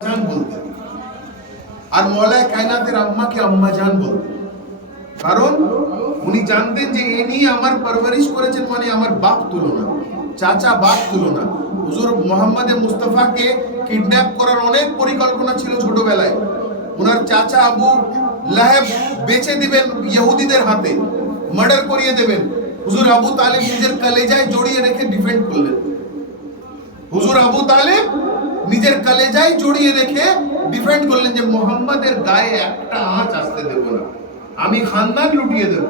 জান বলতেন আর মওলায়ে কায়নাতের আম্মাকে আম্মা জান বলতেন, কারণ উনি জানতেন যে ইনি আমার পরবরিশ করেছেন, মানে আমার বাপ তুলনা, চাচা বাপ তুলনা। হুজুর মোহাম্মদ মুস্তাফাকে কিডন্যাপ করার অনেক পরিকল্পনা ছিল ছোটবেলায়। ওনার চাচা আবু লাহেব বেচে দিবেন ইহুদিদের হাতে, মার্ডার করিয়ে দেবেন। হুজুর আবু তালেব নিজের কলেজায় জড়িয়ে রেখে ডিফেন্ড করলেন। হুজুর আবু তালেব নিজের কলেজায় জড়িয়ে রেখে ডিফেন্ড করলেন যে মোহাম্মদের গায়ে একটা আঁচ আসতে দেব না, আমি খানদান লুটিয়ে দেব।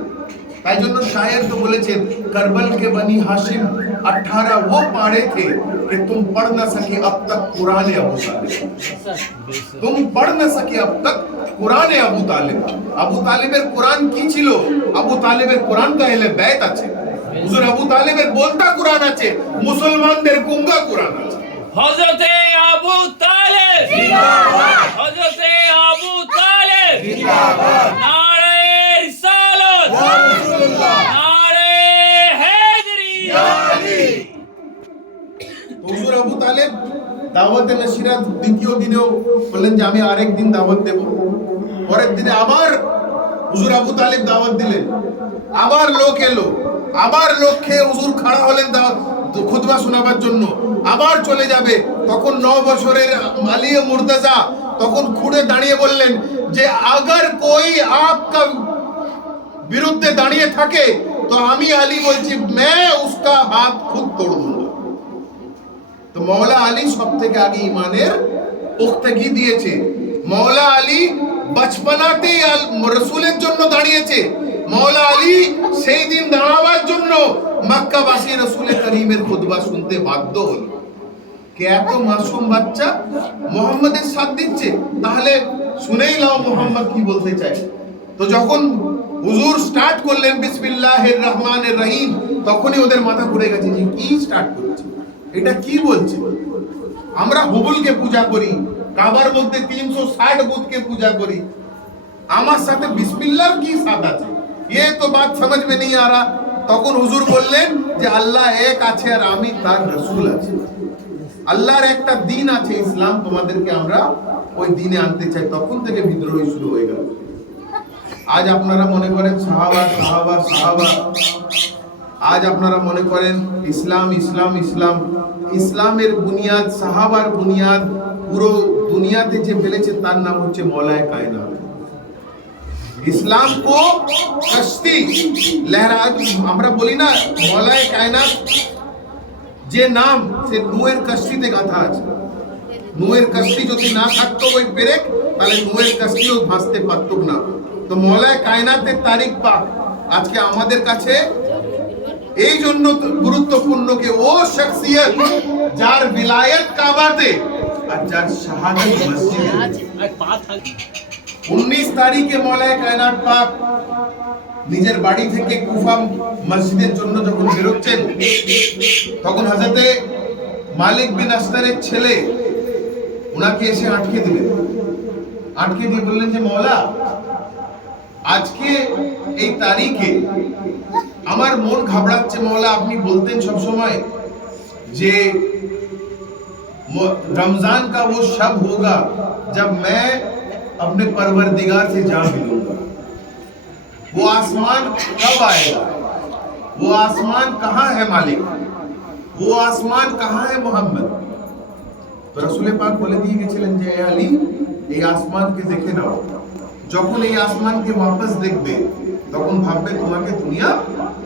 তাই জন্য শায়ের তো বলেছেন, करबल के बनी हाशिम 18 वो पाड़े थे कि तुम पढ़ न सके अब तक कुरान अबू तालिब, तुम पढ़ न सके अब तक कुरान अबू तालिब। আবু তালিবের কোরআন কি ছিল? আবু তালিবের কোরআন কাহেলে বেত আছে, হুজুর আবু তালিবের বলতা কোরআন আছে, মুসলমানদের গুঙ্গা কোরআন আছে। হযরতে আবু তালেব জিন্দাবাদ, হযরতে আবু তালেব জিন্দাবাদ, নারে রিসালাত ওয়া রাসূলুল্লাহ, নারে হায়দারি ইয়া আলী। হুজুর আবু তালেব দাওয়াতে নশিরাত দ্বিতীয় দিনেও বললেন যে আমি আরেক দিন দাওয়াত দেব। পরের দিনে আবার হুজুর আবু তালেব দাওয়াত দিলেন, আবার লোক এলো, আবার লোক খেয়ে হুজুর খাড়া হলেন খুতবা শোনাবার জন্য, আবার চলে যাবে। তখন 9 বছরের আলিয়ে মুর্তজা তখন খুঁড়ে দাঁড়িয়ে বললেন যে अगर कोई आपका বিরুদ্ধে দাঁড়িয়ে থাকে তো আমি আলী বলছি मैं उसका हाथ खुद तोड़ दूंगा। তো মওলা আলী সব থেকে আগে ইমানের পুখতগি দিয়েছে। মওলা আলী বচপনাতেই রাসূলের জন্য দাঁড়িয়েছে। মওলা আলী সেই দিন দাঁড়াবার জন্য মক্কাবাসী রাসূল করিমের খুতবা শুনতে বাধ্য হল। কে এত মাসুম বাচ্চা মুহাম্মাদের সাথ দিচ্ছে, তাহলে শুনেই নাও মুহাম্মদ কি বলতে চায়। তো যখন হুজুর স্টার্ট করলেন বিসমিল্লাহির রহমানির রহিম, তখনই ওদের মাথা ঘুরে গেছে যে কি স্টার্ট করছে, এটা কি বলছে। আমরা হুবুলকে পূজা করি, কাবার মধ্যে 360 বুতকে পূজা করি, আমার সাথে বিসমিল্লাহর কি সাথ আছে, ये तो बात समझ में नहीं आ रहा। তখন হুজুর বললেন যে আল্লাহ এক আছে আর আমি তার রাসূল আছি, আল্লাহর একটা দ্বীন আছে ইসলাম, তোমাদেরকে আমরা ওই দ্বীনে আনতে চাই। তখন থেকে বিদ্রোহ শুরু হয়ে গেল। আজ আপনারা মনে করেন সাহাবা সাহাবা সাহাবা, আজ আপনারা মনে করেন ইসলাম ইসলাম ইসলাম। ইসলামের বুনিয়াদ, সাহাবার বুনিয়াদ পুরো দুনিয়াতে যে ফেলেছে তার নাম হচ্ছে মওলায়ে কায়নাত। ইসলাম কো কশ্তি লহরা, আমরা বলি না মওলায়ে কায়নাত যে নাম, সে নূহের কশ্তিতে গাঁথা আছে। নূহের কশ্তি যদি না থাকতো ওই পেরেক, তাহলে নূহের কশ্তিও ভাসতে পারত না। তো মওলায়ে কায়নাতের তারিখ পাক আজকে আমাদের কাছে এই জন্য গুরুত্বপূর্ণ যে ও শখসিয়ত যার বিলায়ত কাবাতে আর যার শাহাদাত মসজিদে। 19 তারিখে মওলায়ে কায়নাত পাক নিজের বাড়ি থেকে কুফা মসজিদের জন্য যখন বেরোচ্ছেন, তখন হযরতে মালিক বিন আসতারের ছেলে ওনাকে এসে আটকে দিলেন। আটকে দিয়ে বললেন যে মওলা, আজকে এই তারিখে আমার মন ঘাবড়াচ্ছে। মওলা, আপনি বলতেন সব সময় যে रमजान का वो शब होगा जब मैं अपने परवरदिगार से जा मिलूंगा। वो आसमान कब आएगा, वो आसमान कहाँ है मालिक, वो आसमान कहाँ है मोहम्मद। तो रसूल पाक বলে দিয়ে গেছিলেন যে হে আলী, এই আসমানকে দেখে নাও, যখন এই আসমানকে वापस দেখবে তখন ভাববে তোমাকে দুনিয়া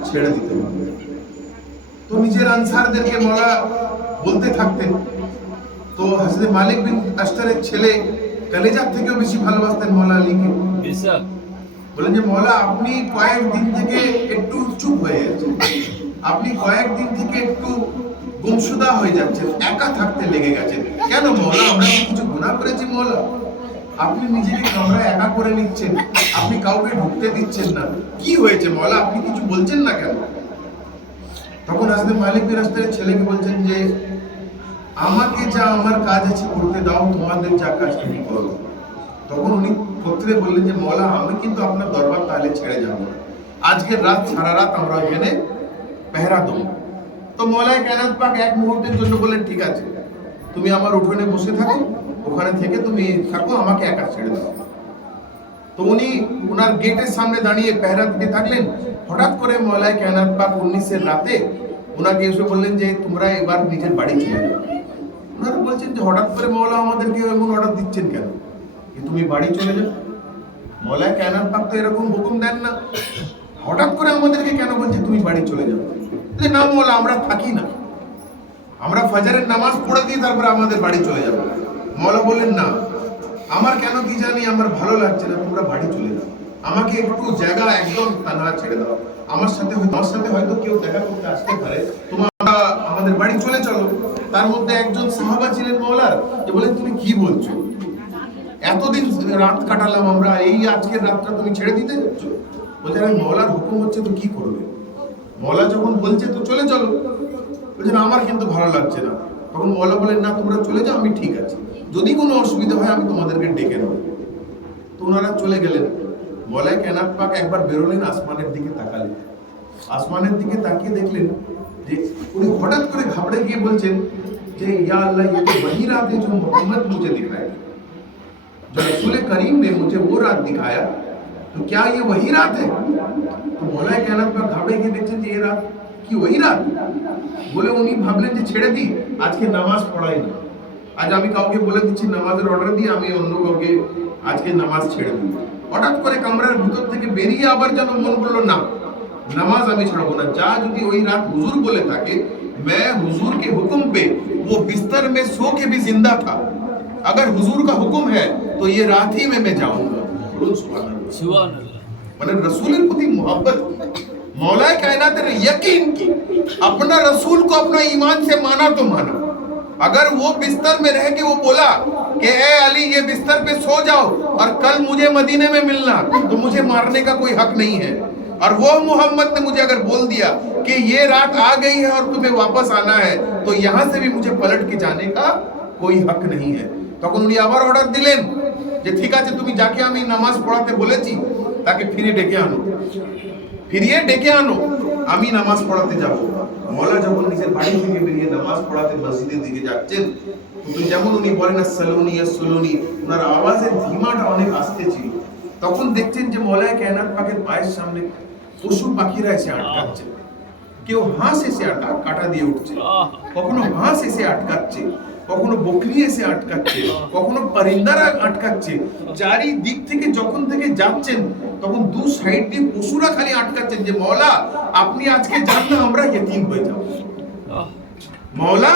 ছেড়ে দিতে হবে। তো নিজের আনসারদেরকে মওলা বলতে থাকতেন। তো হযরত মালিক বিন আশতারের ছেলে কলেজার থেকেও বেশি ভালোবাসতেন মওলা আলীকে। বলেন যে মওলা, আপনি কয়েকদিন থেকে একটু চুপ হয়ে যাচ্ছেন, আপনি কয়েকদিন থেকে একটু গুমশুদা হয়ে যাচ্ছেন, একা থাকতে লেগে গেছেন। কেন মওলা, আমরা কিছু গুনাহ করেছি মওলা? আপনি নিজেকে কামরা একা করে নিচ্ছেন, আপনি কাউকে ঢুকতে দিচ্ছেন না, কি হয়েছে মওলা, আপনি কিছু বলছেন না কেন? তখন হযরত মালিক বিন আশতারের ছেলেকে বলছেন যে আমাকে যা আমার কাজ আছে করতে দাও, তোমাদের যা কাজ তুমি করো। তখন উনি পুত্রে বললেন যে মওলা, আমি কিন্তু আপনার দরবার তাহলে ছেড়ে যাব না, আজকের রাত সারা রাত আমরা এখানে পেহরা দেব। তো মওলায়ে কায়নাত পাক এক মুহূর্তের জন্য বললেন ঠিক আছে, তুমি আমার উঠোনে বসে থাকো, ওখানে থেকে তুমি থাকো, আমাকে একা ছেড়ে দাও। তো উনি ওনার গেটের সামনে দাঁড়িয়ে পেহরা দিতে থাকলেন। হঠাৎ করে মওলায়ে কায়নাত পাক 19-এর রাতে ওনাকে এসে বললেন যে তোমরা এবার নিজের বাড়ি চলে যাও। ওনারা বলছেন যে হঠাৎ করে মওলা আমাদেরকে এমন অর্ডার দিচ্ছেন কেন যে তুমি বাড়ি চলে যাও? মওলায়ে কায়নাত পাক তো এরকম হুকুম দেন না, হঠাৎ করে আমাদেরকে কেন বলছে তুমি বাড়ি চলে যাও? যে না মওলা, আমরা থাকি না, আমরা ফজরের নামাজ পড়ে দিয়ে তারপরে আমাদের বাড়ি চলে যাব। মওলা বললেন না, আমার কেন কি জানি আমার ভালো লাগছে না, তোমরা বাড়ি চলে যাও, আমাকে একটু জায়গা একদম তানহা ছেড়ে দাও, আমার সাথে হয়তো কেউ দেখা করতে আসতে পারে, তোমরা আমাদের বাড়ি চলে চলো। তার মধ্যে একজন সাহাবা ছিলেন মওলার, যে বলেন তুমি কি বলছো, এতদিন রাত কাটালাম আমরা, এই আজকের রাতটা তুমি ছেড়ে দিতে যাচ্ছ? বলছেন আমি মওলার হুকুম হচ্ছে তো কি করবে, মওলা যখন বলছে তো চলে চলো। বলছেন আমার কিন্তু ভালো লাগছে না। তখন মওলা বলেন না তোমরা চলে যাও, আমি ঠিক আছে, যদি কোনো অসুবিধা হয় আমি তোমাদেরকে ডেকে নেব। তো ওনারা চলে গেলেন। মওলায়ে কায়নাত পাক একবার বেরোলেন, আসমানের দিকে তাকালেন, আসমানের দিকে তাকিয়ে দেখলেন যে উনি হঠাৎ করে ঘাবড়ে গিয়ে বলছেন যে ইয়া আল্লাহ, ये तो वही रात है जो मोहम्मद मुझे दिखाया, जो रसूल करीम ने मुझे वो रात दिखाया, तो क्या ये वही रात है? तो मौलाए कायनात पाक घाबड़े गিয়ে দেখছেন যে এই রাত কি ওই রাত? বলে উনি ভাবলেন যে ছেড়ে দিই, আজকে নামাজ পড়াই না, আজ আমি কাউকে বলে দিচ্ছি নামাজের অর্ডার দিয়ে আমি অন্য কাউকে আজকে নামাজ ছেড়ে দিই। হঠাৎ করে কামরার ভিতর থেকে বেরিয়ে আবার যেন মন বললো না, নামাজ আমি ছাড়বো না, যা যদি ওই রাত হুজুর বলে থাকে, मैं हुजूर के हुक्म पे वो बिस्तर में सो के भी जिंदा था, अगर हुजूर का हुक्म है तो ये रात ही में मैं जाऊंगा। সুবহানাল্লাহ। মানে रसूलेर प्रति मोहब्बत, मौलाए कायनातेर यकीन की, अपना रसूल को अपना ईमान से माना तो माना। अगर वो बिस्तर में रह के वो बोला कि ए अली ये बिस्तर पे सो जाओ और कल मुझे मदीने में मिलना, तो मुझे मारने का कोई हक नहीं है। और वो मोहम्मद ने मुझे अगर बोल दिया कि ये रात आ गई है और तुम्हें वापस आना है, तो यहाँ से भी मुझे पलट के जाने का कोई हक नहीं है। তখন উনি আবার অর্ডার দিলেন যে ঠিক আছে, তুমি যাকে আমি নামাজ পড়াতে বলেছি তাকে ফিরিয়ে ডেকে আনো, আমি নামাজ পড়াতে যাব। মওলা যখন নিজের বাড়ি থেকে বেরিয়ে নামাজ পড়াতে মসজিদের দিকে যাচ্ছেন, তো যেমন উনি বলেন আসসালুনি আসসালুনি, ওনার আওয়াজের ধীমাটা অনেক আস্তে ছিল। তখন দেখছেন যে মওলায়ে কায়নাত পাকের পায়ের সামনে পশু পাখিরা এসে আটকাচ্ছে, কেউ হাঁস এসে কাটা দিয়ে উঠছে, কখনো হাঁস এসে আটকাচ্ছে, কখনো বকরি এসে আটকাচ্ছে, কখনো পরিন্দারা আটকাচ্ছে। চারিদিক থেকে যখন থেকে যাচ্ছেন তখন দু সাইড দিয়ে পশুরা খালি আটকাচ্ছেন যে মওলা আপনি আজকে যান না, আমরা ইয়তীম হয়ে যাব, মওলা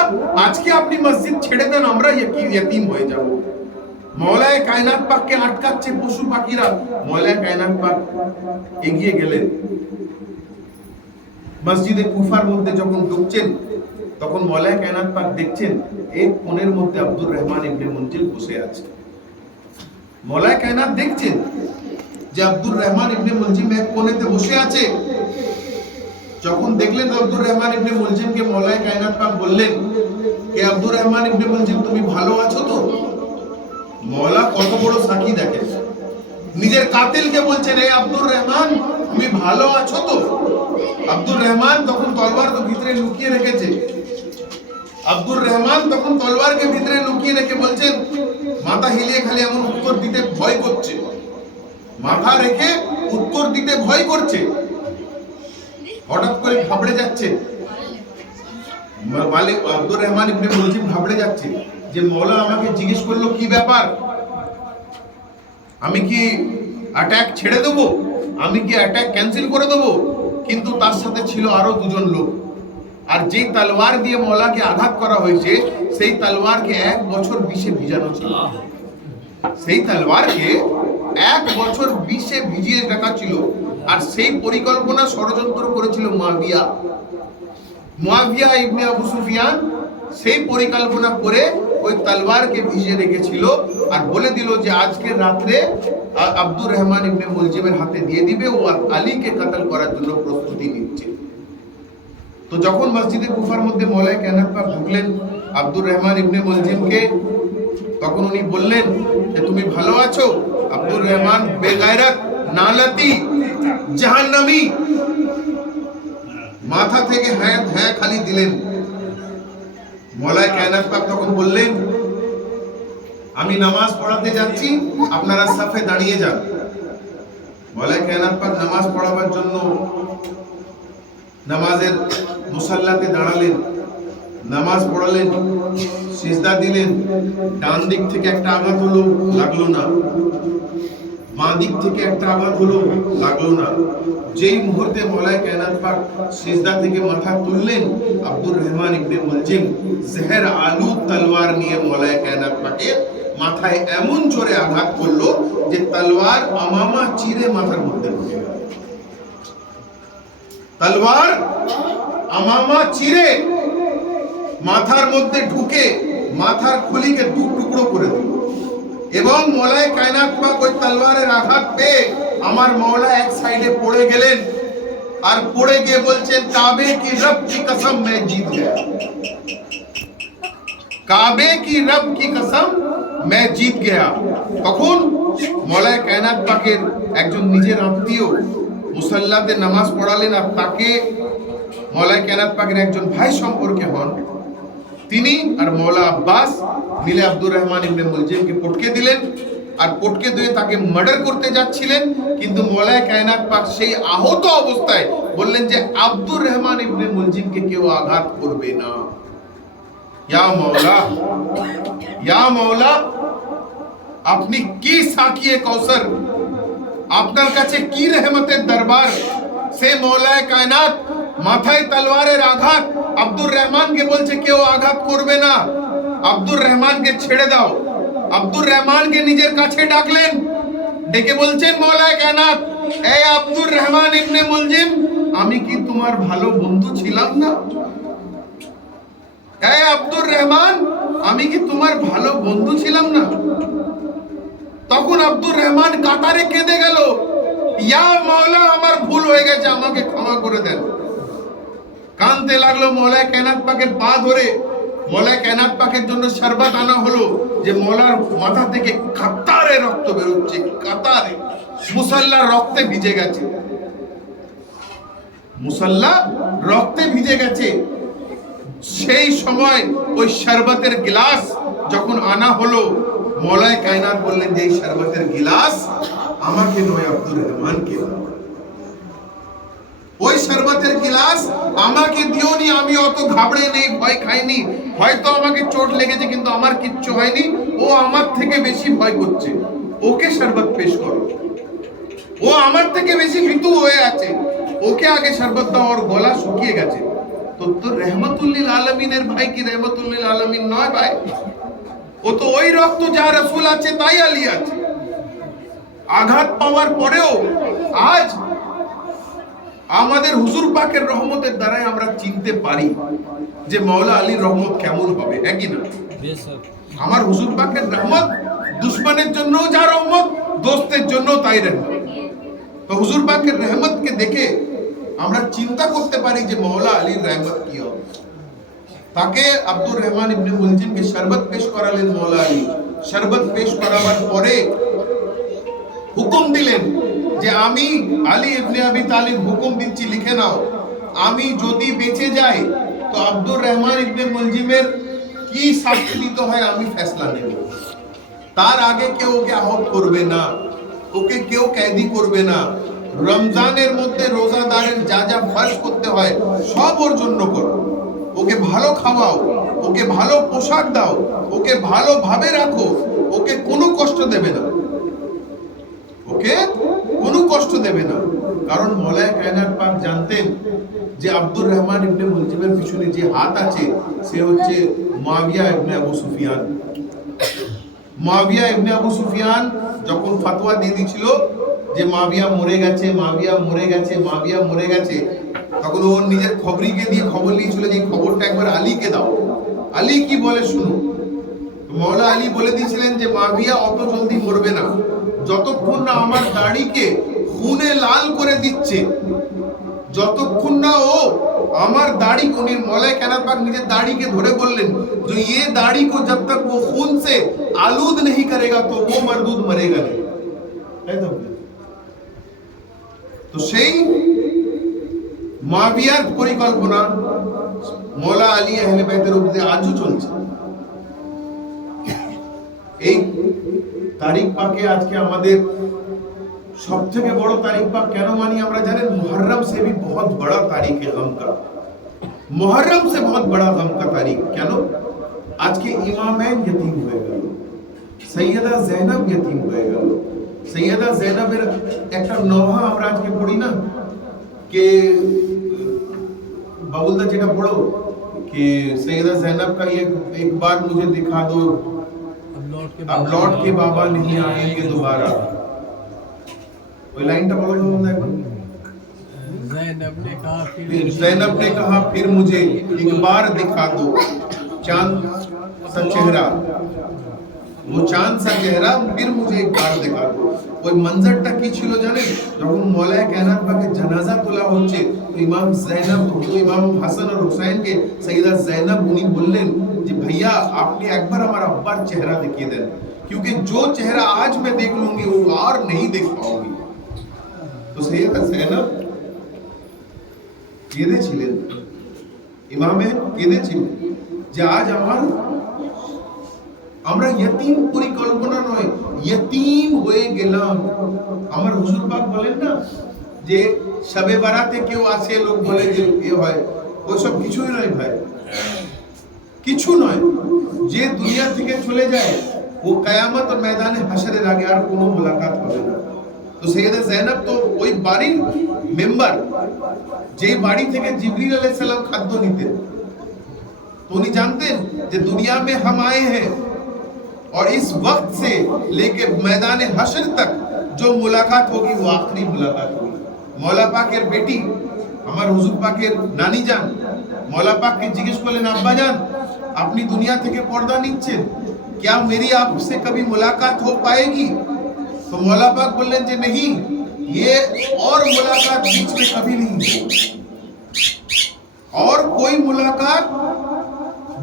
আজকে আপনি মসজিদ ছেড়ে দেন, আমরা ইয়তীম হয়ে যাব। মওলায়ে কায়নাত পাককে আটকাচ্ছে পশু পাখিরা। মওলায়ে কায়নাত পাক এগিয়ে গেলেন, মসজিদে কুফার মধ্যে যখন ঢুকছেন তখন মওলায়ে কায়নাত পাক দেখছেন এক কোণের মধ্যে আব্দুর রহমান ইবনে মুনজিল বসে আছে। মওলায়ে কায়নাত দেখছেন যে আব্দুর রহমান ইবনে মুলজিম এক কোণেতে বসে আছে। যখন দেখলেন আব্দুর রহমান ইবনে মুলজিমকে, মওলায়ে কায়নাত পাক বললেন কে আব্দুর রহমান ইবনে মুলজিম, তুমি ভালো আছো তো? মওলা কত বড় সাক্ষী দেখেন, নিজের কাতিলকে বলছেন এই আব্দুর রহমান তুমি ভালো আছো তো? আব্দুর রহমান তখন তলোয়ার তো ভিতরে লুকিয়ে রেখেছে। আব্দুর রহমান তখন তলোয়ারকে ভিতরে লুকিয়ে রেখে বলছেন, মাথা হিলিয়ে খালি এমন উত্তর দিতে ভয় করছে, মাথা রেখে উত্তর দিতে ভয় করছে। হঠাৎ করে ঘাবড়ে যাচ্ছে মালিক আব্দুর রহমান ইবনে মুলজিম, ঘাবড়ে যাচ্ছে যে মওলা আমাকে জিজ্ঞেস করলো কি ব্যাপার, আমি কি অ্যাটাক ছেড়ে দেবো, আমি কি অ্যাটাক ক্যান্সেল করে দেবো? কিন্তু তার সাথে ছিল আরো দুজন লোক, আর যেই তলোয়ার দিয়ে মওলাকে আঘাত করা হয়েছে সেই তলোয়ারকে 1 বছর বিষে ভিজানো ছিল, সেই তলোয়ারকে 1 বছর বিষে ভিজিয়ে রাখা ছিল। আর সেই পরিকল্পনা ষড়যন্ত্র করেছিল মুয়াবিয়া ইবনে আবু সুফিয়ান। সেই পরিকল্পনা করে ওই তলোয়ারকে ভিজিয়ে রেখেছিল আর বলে দিল যে আজকে রাতে আব্দুর রহমান ইবনে মুলজিমের হাতে দিয়ে দিবে, ও আলীকে কতল করার জন্য প্রস্তুতি নিচ্ছে। তো যখন মসজিদে কুফার মধ্যে মওলায়ে কায়নাত পাক ঢুকলেন আব্দুর রহমান ইবনে মুলজিমকে, তখন উনি বললেন যে তুমি ভালো আছো? আব্দুর রহমান বেগায়রত, নালতি, জাহান্নামী, মাথা থেকে হ্যাঁ হ্যাঁ খালি দিলেন। মওলায়ে কায়নাত পাক তখন বললেন আমি নামাজ পড়াতে যাচ্ছি, আপনারা সাফে দাঁড়িয়ে যান। মওলা কায়নাত পাক নামাজ পড়াবার জন্য নামাজের মুসাল্লাতে দাঁড়ালেন, নামাজ পড়ালেন, সিজদা দিলেন। ডান দিক থেকে একটা আঘাত হলো, লাগলো না। বাঁ দিক থেকে একটা আঘাত হলো, লাগলো না। যেই মুহূর্তে মওলা কায়নাত পাক সিজদা থেকে মাথা তুললেন, আব্দুর রহমান ইবনে মুলজিম জেহের আলু তলোয়ার নিয়ে মওলা কায়নাত পাকের মাথায় এমন জোরে আঘাত করলো যে তলোয়ার আমামা চিরে মাথার মধ্যে ঢুকে গেল। তলোয়ার আমামা চিরে মাথার মধ্যে ঢুকে মাথার খুলিকে দু টুকরো করে দিল। এবং মওলা কায়নাত পাক ওই তলোয়ারের আঘাত পেয়ে আমার মওলা এক সাইডে পড়ে গেলেন, আর পড়ে গিয়ে বলছেন, কাবে কি রব কি কসম मैं जीत गया, কাবে কি রব কি কসম मैं जीत गया। তখন মওলা কায়নাত পাকের একজন নিজের আত্মীয় মুসাল্লাতে নামাজ পড়ালেন, আর তাকে মওলা কায়নাত পাকের একজন ভাই সম্পর্কে হন, তিনি আর মওলা আব্বাস মিলে আব্দুর রহমান ইবনে মুলজিমকে পটকে দিলেন। আর পটকে দিয়ে তাকে মার্ডার করতে যাচ্ছিলেন, কিন্তু মওলা কায়নাত পাক সেই আহত অবস্থায় বললেন যে আব্দুর রহমান ইবনে মুলজিমকে কেউ আঘাত করবে না। ইয়া মওলা, ইয়া মওলা, আপনি কি সাকিয়ে কাউসার, আপনার কাছে কি রহমতের দরবার। সে মওলা কায়নাত মাথায় তলোয়ারের আঘাত, আব্দুর রহমানকে বলছে কেউ আঘাত করবে না, আব্দুর রহমানকে ছেড়ে দাও। আব্দুর রহমানকে নিজের কাছে ডাকলেন, ডেকে বলছেন, মওলা কায়নাত, এই আব্দুর রহমান ইবনে মুলজিম, আমি কি তোমার ভালো বন্ধু ছিলাম না? এই আব্দুর রহমান, আমি কি তোমার ভালো বন্ধু ছিলাম না? তখন আব্দুর রহমান কাতারে কেঁদে গেল, ইয়া মওলা, আমার ভুল হয়ে গেছে, আমাকে ক্ষমা করে দেন। কাঁদতে লাগলো, মওলা কায়নাত পাকের পা ধরে। মওলা কায়নাত পাকের জন্য শরবত আনা হলো, যে মওলার মাথা থেকে কাতারে রক্ত বেরোচ্ছে, কাতারে। মুসাল্লা রক্তে ভিজে গেছে, মুসাল্লা রক্তে ভিজে গেছে। সেই সময় ওই শরবতের গ্লাস যখন আনা হলো, মওলা কায়নাত বললেন যে এই শরবতের গ্লাস আমাকে নয়, আব্দুর রহমানকে দাও। ওই শরবতের গ্লাস আমাকে দিওনি, আমি অত ঘাবড়ে নেই, ভয় খাইনি। হয়তো আমাকে চোট লেগেছে, কিন্তু আমার কিচ্ছু হয়নি। ও আমার থেকে বেশি ভয় করছে, ওকে শরবত পেশ করো। ও আমার থেকে বেশি ভীতু হয়ে আছে, ওকে আগে শরবত দাও, ওর গলা শুকিয়ে গেছে। তো রহমতুল্লিল আলমিনের ভাই কি রহমতুল্লিল আলমিন নয় ভাই? ও তো ওই রক্ত যা রাসূল আছে তাই আলী আছে। আঘাত পাওয়ার পরেও আজ আমাদের হুজুর পাকের রহমতের দ্বারাই আমরা চিনতে পারি যে মওলা আলীর রহমত কেমন হবে, হ্যাঁ কি না? আমার হুজুর পাকের রহমত দুশমনের জন্য যা রহমত, দোস্তের জন্য তাই রহমত। তো হুজুর পাকের রহমতকে দেখে আমরা চিন্তা করতে পারি যে মওলা আলীর রহমত কি হবে। তাকে আব্দুর রহমান ইবনে মুলজিমকে শরবত পেশ করালেন মওলা আলী। শরবত পেশ করাবার পরে হুকুম দিলেন যে আমি আলী ইবনে আবি তালিব হুকুম দিচ্ছি, লিখে নাও, আমি যদি বেঁচে যাই তো আব্দুর রহমান ইবনে মুলজিমের কি শাস্তি দিতে হয় আমি ফয়সালা নেব। তার আগে কেউ ওকে আহত করবে না, ওকে কেউ কয়েদি করবে না। রমজানের মধ্যে রোজাদারের যা যা ফরজ করতে হয় সব ওর জন্য করো। ওকে ভালো খাওয়াও, ওকে ভালো পোশাক দাও, ওকে ভালোভাবে রাখো, ওকে কোনো কষ্ট দেবে না, ওকে কোনো কষ্ট দেবে না। কারণ মওলা কায়নাত পাক জানতেন যে আব্দুর রহমান ইবনে মুলজিমের পিছনে যে হাত আছে সে হচ্ছে মুয়াবিয়া ইবনে আবু সুফিয়ান। মুয়াবিয়া ইবনে আবু সুফিয়ান যখন ফতোয়া দিয়ে দিয়েছিল যে মুয়াবিয়া মরে গেছে, মুয়াবিয়া মরে গেছে, মুয়াবিয়া মরে গেছে, তখন ওর নিজের খবরিকে দিয়ে খবর নিয়েছিল যে খবরটা একবার আলীকে দাও, আলী কি বলে শুনো। মওলা আলী বলে দিয়েছিলেন যে মুয়াবিয়া অত জলদি মরবে না, যতক্ষণ না আমার দাড়িকে খুনে লাল করে দিচ্ছে, যতক্ষণ না ও আমার দাড়ি, উনি মওলা কায়নাত পাক নিজের দাড়িকে ধরে বললেন जो ये दाढ़ी को जब तक वो खून से आलूद नहीं करेगा तो वो मरदूद मरेगा नहीं। তো সেই মুয়াবিয়ার পরিকল্পনা মওলা আলী আহলে বাইতের উপরে আজও চলছে। এই তারিখ পাকে আজকে আমাদের सब থেকে বড় তারিখ পাক কেন মানি আমরা জানেন मुहर्रम से भी बहुत बड़ा तारीख है गम का मुहर्रम से बहुत बड़ा गम का तारीख কেন আজকে ইমামैन यतीम হয়ে গেল সৈয়দা জৈনব यतीम হয়ে গেল সৈয়দা জৈনবের একটা নওহা আমরা আজকে পড়ি না कि बाबुलदा जेटा पढ़ो कि सैयदा जैनब का ये एक बार मुझे दिखा दो अब लौट के बाबा नहीं आएंगे दोबारा वो लाइन टा बोलो तो देखो जैनब ने कहा फिर मुझे एक बार दिखा दो चांद सा चेहरा वो चांद सा चेहरा फिर मुझे एक बार दिखा दो ওই মঞ্জরটা কি ছিল জানেন যখন মওলায়ে কায়নাত পাকে জানাজা তোলা হচ্ছে তো ইমাম জৈনব ইমাম হাসান আর হুসাইনকে সৈয়দা জৈনব উনি বললেন যে भैया আপনি একবার আমার আব্বার চেহারা দেখিয়ে দেন क्योंकि जो चेहरा आज मैं देख लूंगी वो और नहीं देख पाऊंगी तो सैयदा জৈনব কেঁদেছিলেন ইমামে কেঁদেছিলেন যে আজ আমরা ইয়তীম পরিকল্পনা নয় ইয়তীম হয়ে গেলাম আমার হুজুর পাক বলেন না যে শবে বারাতে কেউ আসে লোক বলে যে এ হয় ওসব কিছুই নয় ভাই কিছু নয় যে দুনিয়া থেকে চলে যায় ও কিয়ামত আর ময়দানে হাশরের আগে আর কোনো মুলাকাত হবে না তো সৈয়দা জৈনব তো ওই বাড়ির মেম্বার যে বাড়ি থেকে জিবরিল আলাইহিস সালাম খাদ্য নিতেন तो उन्हें जानते हैं कि दुनिया में हम आए हैं और इस वक्त से लेके मैदान हशर तक जो मुलाकात होगी वो आखिरी मुलाकात होगी मौला पाकेर बेटी हमारे हुजूर पाकेर नानी जान मौला पाक के जिज्ञेस करलेन अब्बा जान अपनी दुनिया থেকে पर्दा নিচ্ছেন क्या मेरी आपसे कभी मुलाकात हो पाएगी तो मौला पाक बोलें जे नहीं ये और मुलाकात बीच में कभी नहीं होगी और कोई मुलाकात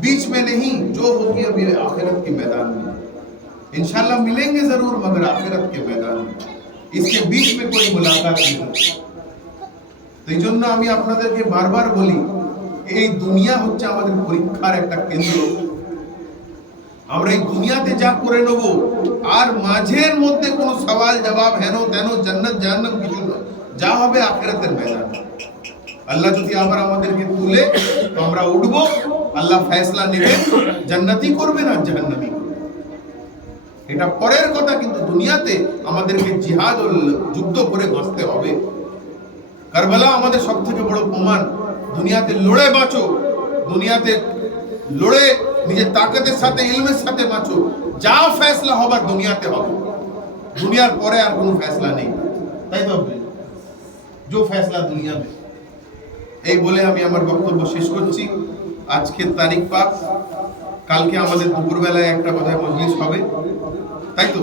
बीच में नहीं जो होगी अभी आखिरत के मैदान में इंशाल्लाह मिलेंगे जरूर मगर आखिरत के मैदान में इसके बीच में कोई मुलाकात नहीं होगी तो এই জন্য আমি আপনাদেরকে বারবার বলি এই দুনিয়া হচ্ছে আমাদের পরীক্ষার একটা কেন্দ্র আমরা এই দুনিয়াতে যা করে নেব আর মাঝের মধ্যে কোনো সওয়াল জবাব হেন তেন জান্নাত জাহান্নাম কিছু না যা হবে আখিরাতের ময়দানে আল্লাহ যদি আবার আমাদেরকে তুলে তো আমরা উঠব আল্লাহ ফয়সালা নেবেন জান্নাতি করবে না জাহান্নামী এটা পরের কথা কিন্তু দুনিয়াতে আমাদেরকে জিহাদ ও যুদ্ধ করে বাঁচতে হবে কারবালা আমাদের সবথেকে বড় প্রমাণ দুনিয়াতে লড়ে বাঁচো দুনিয়াতে লড়ে নিজের তাকতের সাথে ইলমের সাথে বাঁচো যা ফয়সালা হবার দুনিয়াতে হবে দুনিয়ার পরে আর কোনো ফয়সালা নেই তাই তো जो फैसला दुनिया में এই বলে আমি আমার বক্তব্য শেষ করছি আজকের তারিখ পাক কালকে আমাদের দুপুরবেলায় একটা কথায় মজলিস হবে তাই তো